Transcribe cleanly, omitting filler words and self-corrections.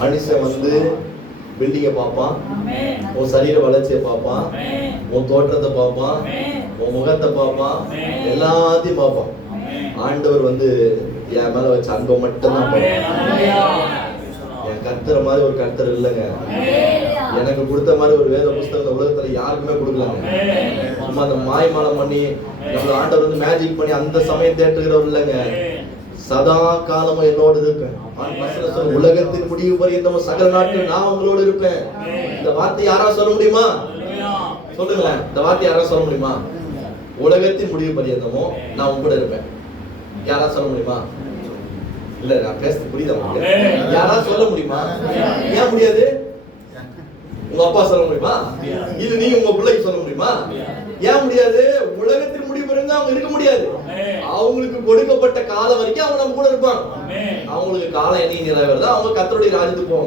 மனுஷன் வந்து பில்டிங்கை பார்ப்பான், உன் சரீர வளர்ச்சியை பார்ப்பான், உன் தோற்றத்தை பார்ப்பான், உன் முகத்தை பார்ப்பான், எல்லாத்தையும் பார்ப்பான். ஆண்டவர் வந்து என் மேல வச்ச அன்பை மட்டும்தான் பார்ப்பான். என் கர்த்தர் மாதிரி ஒரு கர்த்தர் இல்லைங்க. எனக்கு கொடுத்த மாதிரி ஒரு வேத புஸ்தகம் உலகத்துல யாருக்குமே கொடுக்கலங்க. சும்மா அந்த மாய்மாலம் பண்ணி நம்மள ஆண்டவர் வந்து மேஜிக் பண்ணி அந்த சமயம் தேற்றுகிறவர் இல்லைங்க. சதா காலமும் என்னோடு இருப்பேன். உலகத்தின் முடிவு பரியந்தம் சகல நாட்கள் நான் உங்களோடு இருப்பேன். இந்த வார்த்தை யாரா சொல்ல முடியுமா? சொல்லுங்களேன், இந்த வார்த்தை யாரா சொல்ல முடியுமா? உலகத்தின் முடிவு பரியந்தமும் நான் உங்க கூட இருப்பேன். யாரா சொல்ல முடியுமா? இல்ல, நான் பேசுறது புரியுதா உங்களுக்கு? யாரா சொல்ல முடியுமா? ஏன் முடியாது? உங்க அப்பா சொல்ல முடியுமா? இது நீங்க உங்க பிள்ளைக்கு சொல்ல முடியுமா? ஏன் முடியாது? உலகத்தின் முடிவு பரியந்தம் அவங்க இருக்க முடியாது. அவங்களுக்கு கொடுக்கப்பட்ட காலம் வரைக்கும் அவங்க நம்ம கூட இருப்பாங்க. அவங்களுக்கு காலம் என்ன நிறைவேறதோ அவங்க கர்த்தருடைய ராஜ்யத்துக்கு போவாங்க.